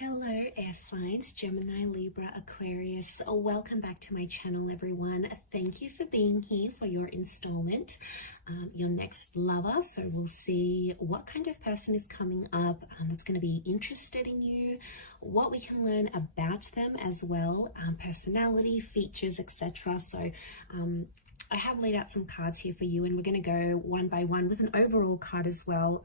Hello air signs, Gemini, Libra, Aquarius. Welcome back to my channel, everyone. Thank you for being here for your installment, your next lover. So we'll see what kind of person is coming up that's going to be interested in you, what we can learn about them as well, personality, features, etc. So I have laid out some cards here for you, and we're going to go one by one with an overall card as well,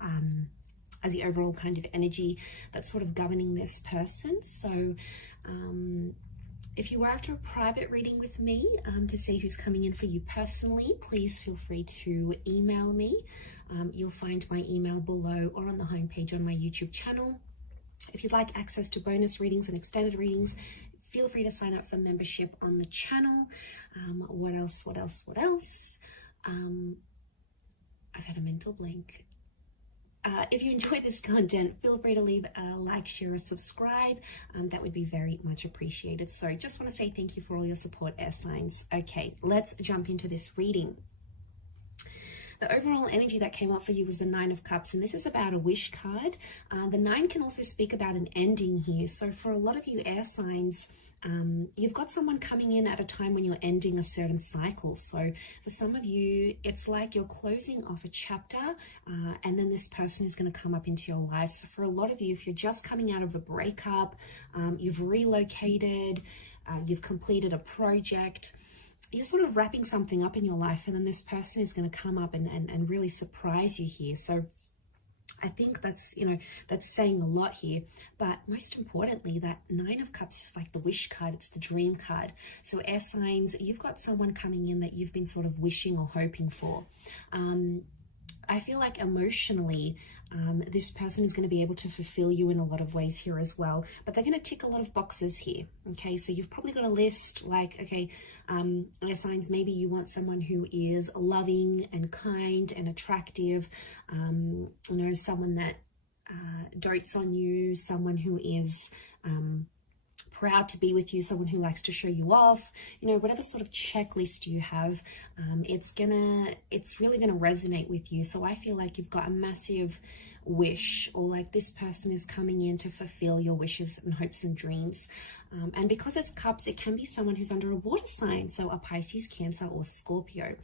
as the overall kind of energy that's sort of governing this person. So if you were after a private reading with me to see who's coming in for you personally, please feel free to email me. You'll find my email below or on the homepage on my YouTube channel. If you'd like access to bonus readings and extended readings, feel free to sign up for membership on the channel. What else? I've had a mental blank. If you enjoyed this content, feel free to leave a like, share, or subscribe. That would be very much appreciated. So just want to say thank you for all your support, air signs. Okay, let's jump into this reading. The overall energy that came up for you was the Nine of Cups, and this is about a wish card. The Nine can also speak about an ending here. So for a lot of you air signs, you've got someone coming in at a time when you're ending a certain cycle. So for some of you, it's like you're closing off a chapter and then this person is going to come up into your life. So for a lot of you, if you're just coming out of a breakup, you've relocated, you've completed a project, you're sort of wrapping something up in your life, and then this person is going to come up and really surprise you here. So I think that's, that's saying a lot here. But most importantly, that Nine of Cups is like the wish card. It's the dream card. So air signs, you've got someone coming in that you've been sort of wishing or hoping for. I feel like emotionally, this person is going to be able to fulfill you in a lot of ways here as well, but they're going to tick a lot of boxes here. Okay, so you've probably got a list like, okay, air signs, maybe you want someone who is loving and kind and attractive, someone that dotes on you, someone who is proud to be with you, someone who likes to show you off, whatever sort of checklist you have, it's really gonna resonate with you. So I feel like you've got a massive wish, or like this person is coming in to fulfill your wishes and hopes and dreams. And because it's cups, it can be someone who's under a water sign, so a Pisces, Cancer, or Scorpio.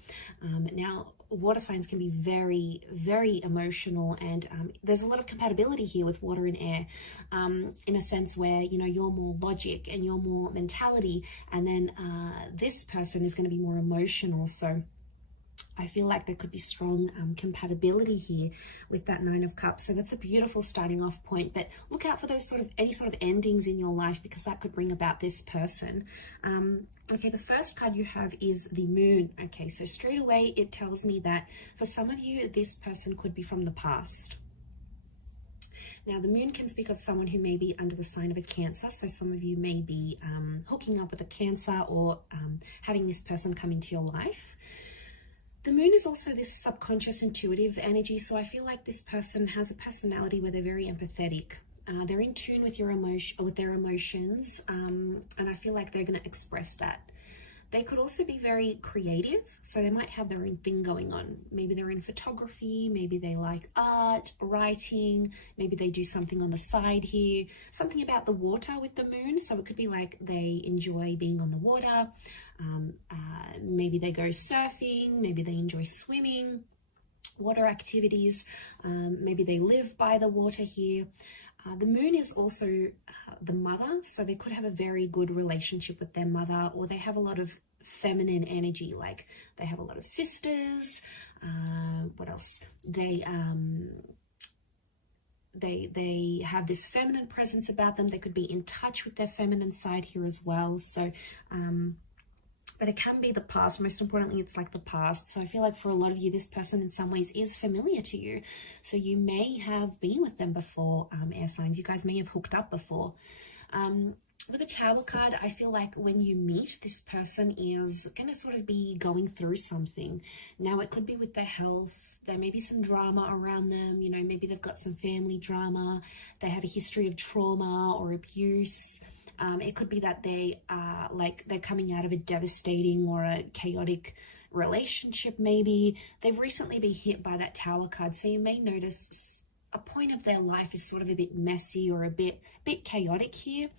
Now, water signs can be very, very emotional, and there's a lot of compatibility here with water and air, in a sense where, you're more logic and you're more mentality, and then this person is going to be more emotional. So I feel like there could be strong compatibility here with that Nine of Cups. So that's a beautiful starting off point, but look out for those any sort of endings in your life, because that could bring about this person. Okay, the first card you have is the Moon. Okay, so straight away it tells me that for some of you, this person could be from the past. Now, the Moon can speak of someone who may be under the sign of a Cancer. So some of you may be hooking up with a Cancer, or having this person come into your life. The Moon is also this subconscious intuitive energy. So I feel like this person has a personality where they're very empathetic. They're in tune with their emotions, and I feel like they're going to express that. They could also be very creative, so they might have their own thing going on. Maybe they're in photography, maybe they like art, writing, maybe they do something on the side here, something about the water with the Moon. So it could be like they enjoy being on the water, maybe they go surfing, maybe they enjoy swimming, water activities, maybe they live by the water here. The Moon is also the mother, so they could have a very good relationship with their mother, or they have a lot of feminine energy, like they have a lot of sisters. What else? They have this feminine presence about them. They could be in touch with their feminine side here as well. So but it can be the past. Most importantly, it's like the past. So I feel like for a lot of you, this person in some ways is familiar to you. So you may have been with them before, air signs. You guys may have hooked up before. With a Tower card, I feel like when you meet, this person is going to sort of be going through something. Now, it could be with their health. There may be some drama around them. Maybe they've got some family drama. They have a history of trauma or abuse. It could be that they are they're coming out of a devastating or a chaotic relationship. Maybe they've recently been hit by that Tower card. So you may notice a point of their life is sort of a bit messy or a bit chaotic here.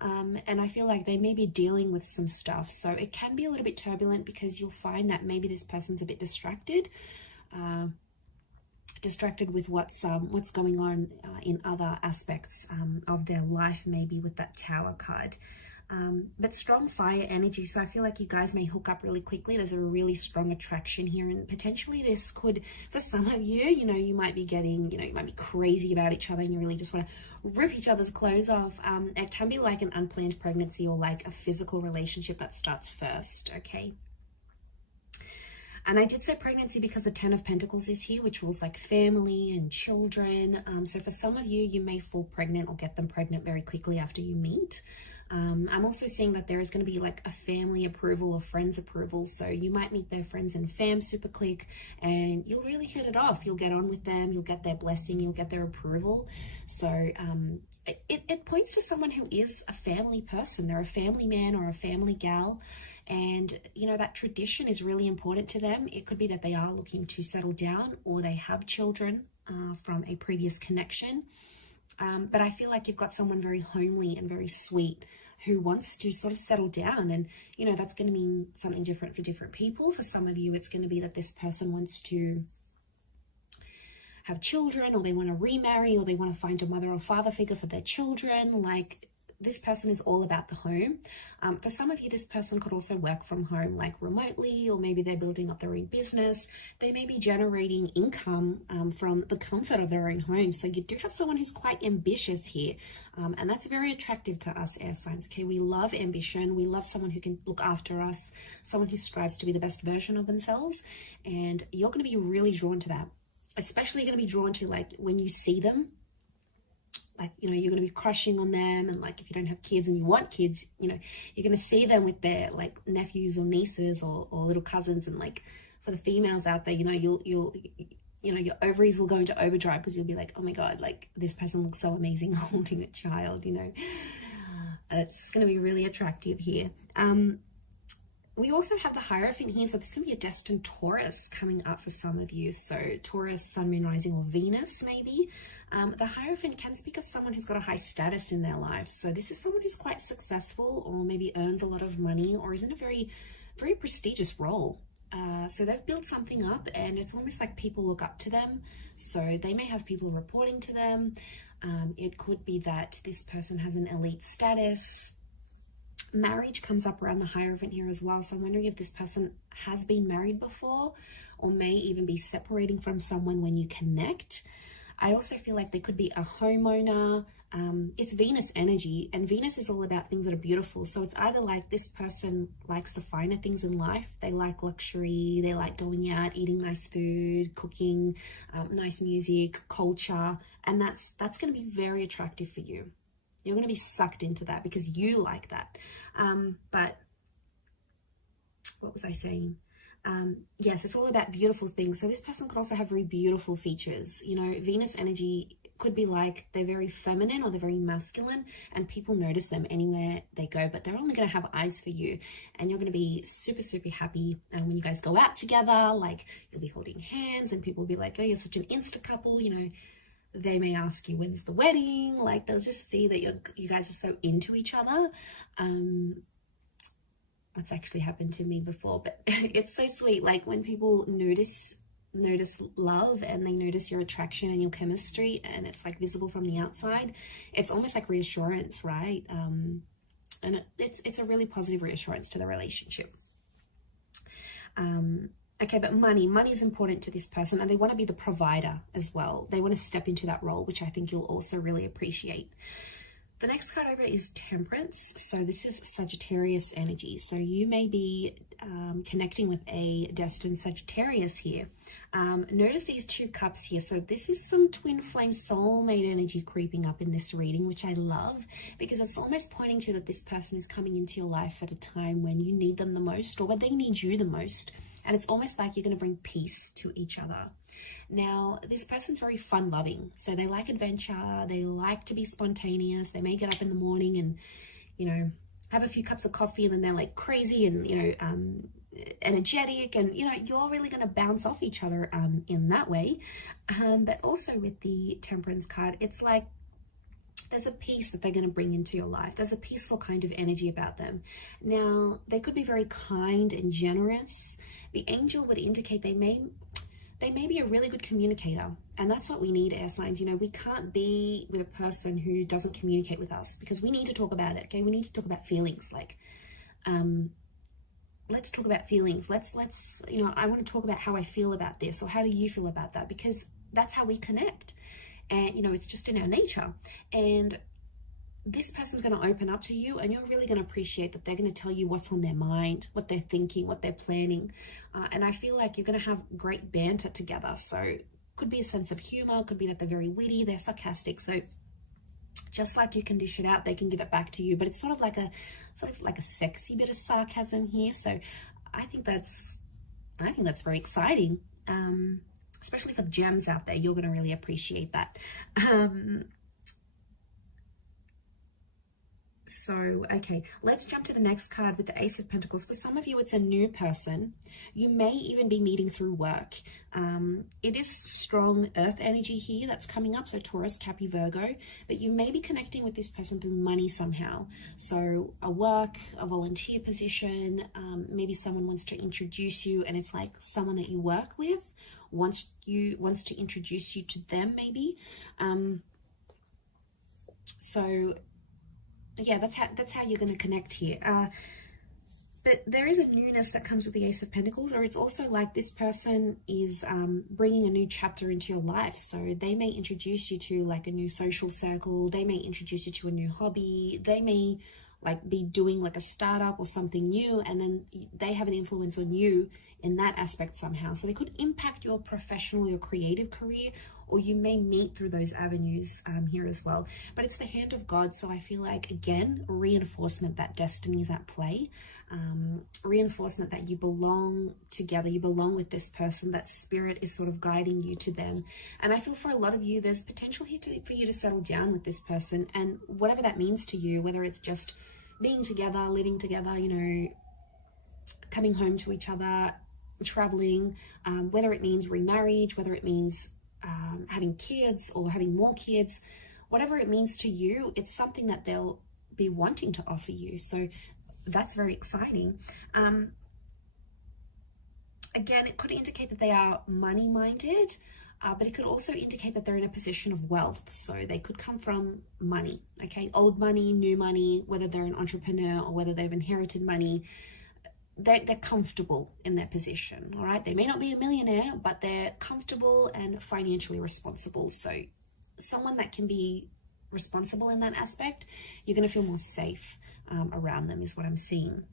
And I feel like they may be dealing with some stuff. So it can be a little bit turbulent because you'll find that maybe this person's a bit distracted. Distracted with what's going on in other aspects of their life, maybe with that Tower card. But strong fire energy, so I feel like you guys may hook up really quickly. There's a really strong attraction here, and potentially this could, for some of you, you might be getting, you might be crazy about each other and you really just want to rip each other's clothes off. It can be like an unplanned pregnancy or like a physical relationship that starts first, okay? And I did say pregnancy because the 10 of Pentacles is here, which rules like family and children. So for some of you, you may fall pregnant or get them pregnant very quickly after you meet. I'm also seeing that there is going to be like a family approval or friends approval. So you might meet their friends and fam super quick and you'll really hit it off. You'll get on with them. You'll get their blessing. You'll get their approval. So it points to someone who is a family person. They're a family man or a family gal. And, that tradition is really important to them. It could be that they are looking to settle down or they have children from a previous connection. But I feel like you've got someone very homely and very sweet who wants to sort of settle down. And, that's going to mean something different for different people. For some of you, it's going to be that this person wants to have children, or they want to remarry, or they want to find a mother or father figure for their children. Like, this person is all about the home. For some of you, this person could also work from home, like remotely, or maybe they're building up their own business. They may be generating income from the comfort of their own home. So you do have someone who's quite ambitious here. And that's very attractive to us air signs. Okay, we love ambition. We love someone who can look after us, someone who strives to be the best version of themselves. And you're going to be really drawn to that. Especially going to be drawn to, like, when you see them, like, you're going to be crushing on them. And like, if you don't have kids and you want kids, you're going to see them with their like nephews or nieces or little cousins. And like, for the females out there, your ovaries will go into overdrive because you'll be like, oh my God, like, this person looks so amazing holding a child, It's going to be really attractive here. We also have the Hierophant here, so this can be a destined Taurus coming up for some of you. So Taurus, Sun, Moon, Rising, or Venus maybe. The Hierophant can speak of someone who's got a high status in their lives. So this is someone who's quite successful, or maybe earns a lot of money, or is in a very, very prestigious role. So they've built something up, and it's almost like people look up to them. So they may have people reporting to them. It could be that this person has an elite status. Marriage comes up around the Hierophant here as well. So I'm wondering if this person has been married before, or may even be separating from someone when you connect. I also feel like they could be a homeowner. It's Venus energy, and Venus is all about things that are beautiful. So it's either like this person likes the finer things in life. They like luxury. They like going out, eating nice food, cooking, nice music, culture. And that's going to be very attractive for you. You're going to be sucked into that because you like that. But what was I saying? Yes, it's all about beautiful things. So this person could also have very beautiful features. Venus energy could be like they're very feminine or they're very masculine, and people notice them anywhere they go, but they're only going to have eyes for you, and you're going to be super, super happy. And when you guys go out together, like, you'll be holding hands and people will be like, oh, you're such an Insta couple, They may ask you, when's the wedding? Like, they'll just see that you guys are so into each other. What's actually happened to me before, but it's so sweet. Like, when people notice love and they notice your attraction and your chemistry, and it's like visible from the outside, it's almost like reassurance, right? And it's a really positive reassurance to the relationship. Okay, but money is important to this person, and they want to be the provider as well. They want to step into that role, which I think you'll also really appreciate. The next card over is Temperance. So this is Sagittarius energy. So you may be connecting with a destined Sagittarius here. Notice these two cups here. So this is some twin flame soulmate energy creeping up in this reading, which I love, because it's almost pointing to that this person is coming into your life at a time when you need them the most, or when they need you the most. And it's almost like you're going to bring peace to each other. Now, this person's very fun-loving. So they like adventure. They like to be spontaneous. They may get up in the morning and, have a few cups of coffee, and then they're like crazy and, energetic, and you're really going to bounce off each other in that way. But also with the Temperance card, it's like there's a peace that they're going to bring into your life. There's a peaceful kind of energy about them. Now, they could be very kind and generous. The angel would indicate they may be a really good communicator, and that's what we need, air signs. We can't be with a person who doesn't communicate with us, because we need to talk about it. Okay, we need to talk about feelings. Like, let's talk about feelings. Let's I want to talk about how I feel about this, or how do you feel about that, because that's how we connect. And it's just in our nature. And this person's going to open up to you, and you're really going to appreciate that they're going to tell you what's on their mind, what they're thinking, what they're planning. And I feel like you're going to have great banter together. So could be a sense of humor, could be that they're very witty, they're sarcastic. So just like you can dish it out, they can give it back to you. But it's sort of like a sexy bit of sarcasm here. So I think that's very exciting. Especially for the gems out there, you're going to really appreciate that. So, okay, let's jump to the next card with the Ace of Pentacles. For some of you, it's a new person. You may even be meeting through work. It is strong earth energy here that's coming up, so Taurus, Capricorn, Virgo. But you may be connecting with this person through money somehow. So a work, a volunteer position, maybe someone wants to introduce you, and it's like someone that you work with wants to introduce you to them, maybe. So yeah, that's how you're going to connect here. But there is a newness that comes with the Ace of Pentacles, or it's also like this person is bringing a new chapter into your life. So they may introduce you to like a new social circle. They may introduce you to a new hobby. They may like be doing like a startup or something new, and then they have an influence on you in that aspect somehow. So they could impact your professional or creative career, or you may meet through those avenues here as well. But it's the hand of God, so I feel like, again, reinforcement that destiny is at play. Reinforcement that you belong together, you belong with this person, that spirit is sort of guiding you to them. And I feel for a lot of you, there's potential here for you to settle down with this person, and whatever that means to you, whether it's just being together, living together, coming home to each other, traveling, whether it means remarriage, whether it means having kids or having more kids, whatever it means to you, it's something that they'll be wanting to offer you. So that's very exciting. Again, it could indicate that they are money-minded, but it could also indicate that they're in a position of wealth. So they could come from money, okay? Old money, new money, whether they're an entrepreneur or whether they've inherited money. They're comfortable in their position, all right? They may not be a millionaire, but they're comfortable and financially responsible. So someone that can be responsible in that aspect, you're going to feel more safe around them is what I'm seeing.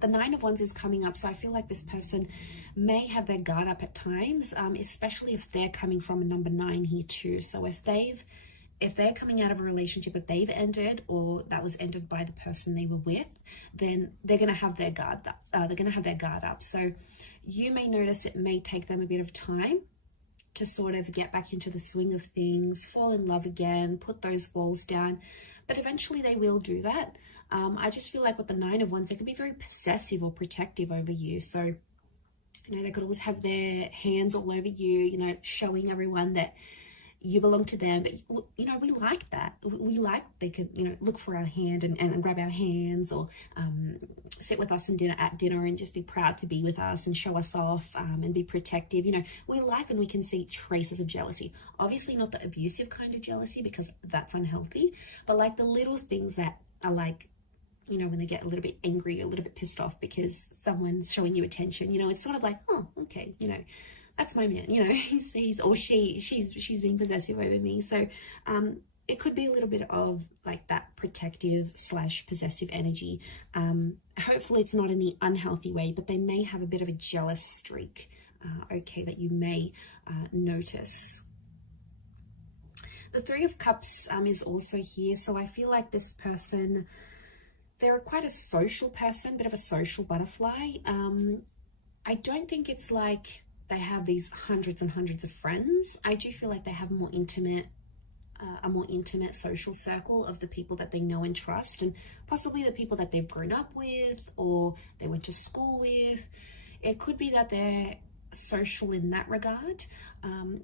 The Nine of Wands is coming up, so I feel like this person may have their guard up at times, especially if they're coming from a number 9 here too. So if they're coming out of a relationship that they've ended, or that was ended by the person they were with, then they're going to have their guard up. So you may notice it may take them a bit of time to sort of get back into the swing of things, fall in love again, put those walls down, but eventually they will do that. I just feel like with the Nine of Wands, they could be very possessive or protective over you. So, they could always have their hands all over you, showing everyone that you belong to them. But, we like that. We like they could, look for our hand and grab our hands, or sit with us at dinner and just be proud to be with us and show us off, and be protective. We like when we can see traces of jealousy. Obviously not the abusive kind of jealousy, because that's unhealthy, but like the little things that are like, when they get a little bit angry, a little bit pissed off because someone's showing you attention, it's sort of like, oh, okay, that's my man, he's or she's being possessive over me. So it could be a little bit of like that protective / possessive energy. Hopefully it's not in the unhealthy way, but they may have a bit of a jealous streak, that you may notice. The Three of Cups is also here. So I feel like this person, they're quite a social person, bit of a social butterfly. I don't think it's like they have these hundreds and hundreds of friends. I do feel like they have more intimate a more intimate social circle of the people that they know and trust, and possibly the people that they've grown up with or they went to school with. It could be that they're social in that regard.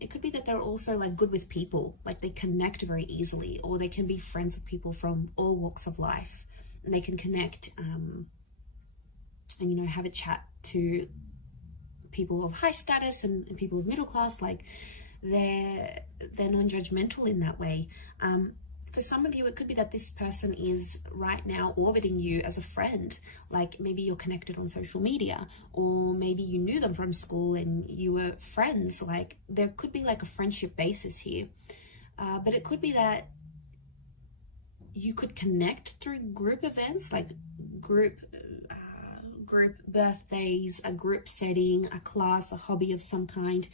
It could be that they're also like good with people, like they connect very easily, or they can be friends with people from all walks of life, and they can connect and, you know, have a chat to people of high status and people of middle class. Like they're non-judgmental in that way. For some of you, it could be that this person is right now orbiting you as a friend. Like maybe you're connected on social media, or maybe you knew them from school and you were friends. Like there could be like a friendship basis here. But it could be that you could connect through group events, like group birthdays, a group setting, a class, a hobby of some kind.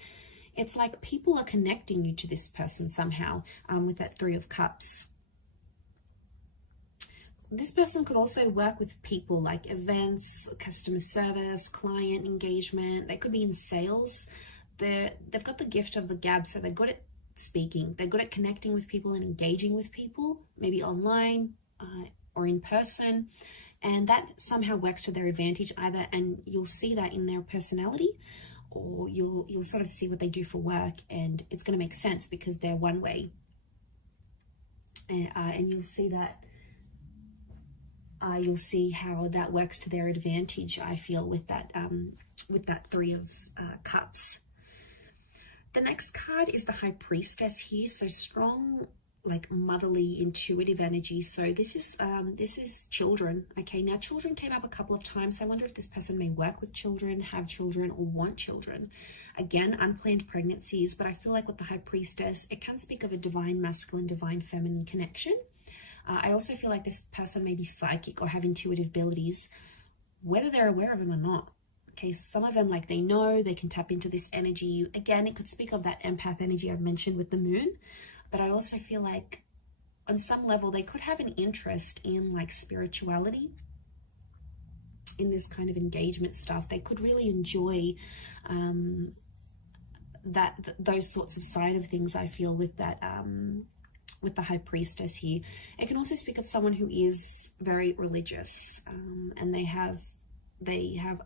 It's like people are connecting you to this person somehow, with that Three of Cups. This person could also work with people, like events, customer service, client engagement. They could be in sales. They've got the gift of the gab, so they're good at speaking. They're good at connecting with people and engaging with people, maybe online or in person. And that somehow works to their advantage either, and you'll see that in their personality, or you'll sort of see what they do for work, and it's going to make sense because they're one way. And you'll see that you'll see how that works to their advantage, I feel, with that Three of Cups. The next card is the High Priestess here. So strong, like motherly, intuitive energy. So this is children. Okay, now children came up a couple of times. I wonder if this person may work with children, have children, or want children. Again, unplanned pregnancies, but I feel like with the High Priestess, it can speak of a divine masculine, divine feminine connection. I also feel like this person may be psychic or have intuitive abilities, whether they're aware of them or not. Okay, some of them, like they know, they can tap into this energy. Again, it could speak of that empath energy I've mentioned with the moon. But I also feel like on some level, they could have an interest in like spirituality, in this kind of engagement stuff. They could really enjoy those sorts of side of things, I feel, with that, with the High Priestess here. It can also speak of someone who is very religious, and they have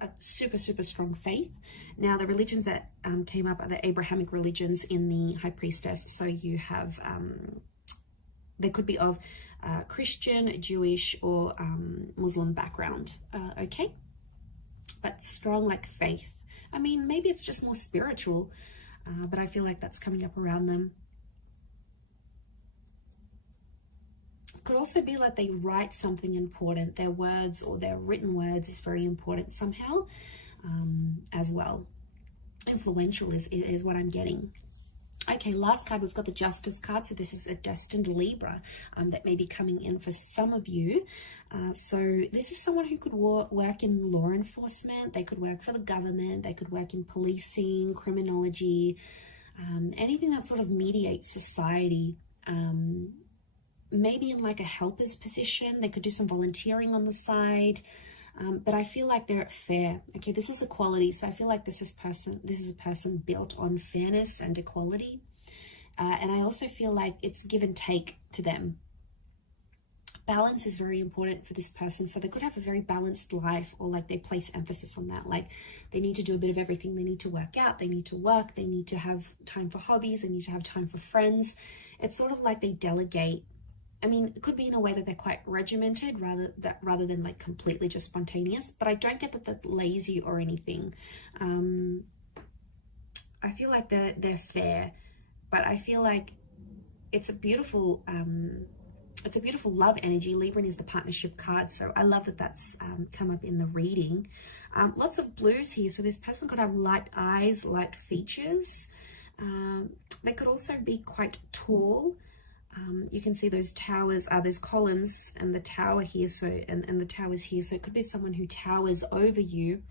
a super, super strong faith. Now, the religions that came up are the Abrahamic religions in the High Priestess. So you have, they could be of Christian, Jewish, or Muslim background, okay? But strong, like faith. I mean, maybe it's just more spiritual, but I feel like that's coming up around them. Could also be like they write something important. Their words or their written words is very important somehow, as well. Influential is what I'm getting. Okay, last card, we've got the Justice card. So this is a destined Libra that may be coming in for some of you. So this is someone who could work in law enforcement. They could work for the government. They could work in policing, criminology, anything that sort of mediates society. Maybe in like a helper's position. They could do some volunteering on the side, but I feel like they're fair. Okay, this is equality, so I feel like this is a person built on fairness and equality, and I also feel like it's give and take to them. Balance is very important for this person, so they could have a very balanced life, or like they place emphasis on that. Like they need to do a bit of everything. They need to work out, they need to work, they need to have time for hobbies, they need to have time for friends. It's sort of like they delegate. I mean, it could be in a way that they're quite regimented rather than like completely just spontaneous, but I don't get that they're lazy or anything. I feel like they're fair, but I feel like it's a beautiful love energy. Libra is the partnership card, so I love that that's come up in the reading. Lots of blues here, so this person could have light eyes, light features. They could also be quite tall. You can see those towers, those columns, and the tower here. So and the towers here. So it could be someone who towers over you,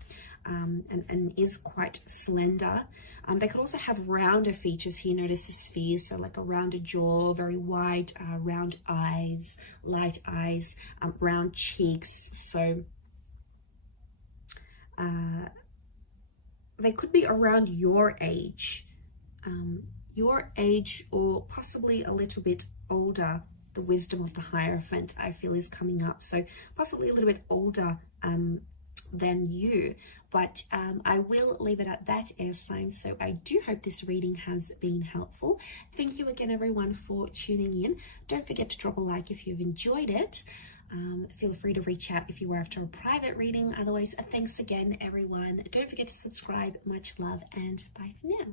and is quite slender. They could also have rounder features here. Notice the spheres, so like a rounded jaw, very wide, round eyes, light eyes, round cheeks. So they could be around your age, or possibly a little bit older. The wisdom of the Hierophant, I feel, is coming up. So possibly a little bit older than you, but I will leave it at that, air sign. So I do hope this reading has been helpful. Thank you again, everyone, for tuning in. Don't forget to drop a like if you've enjoyed it. Feel free to reach out if you are after a private reading. Otherwise, thanks again, everyone. Don't forget to subscribe. Much love, and bye for now.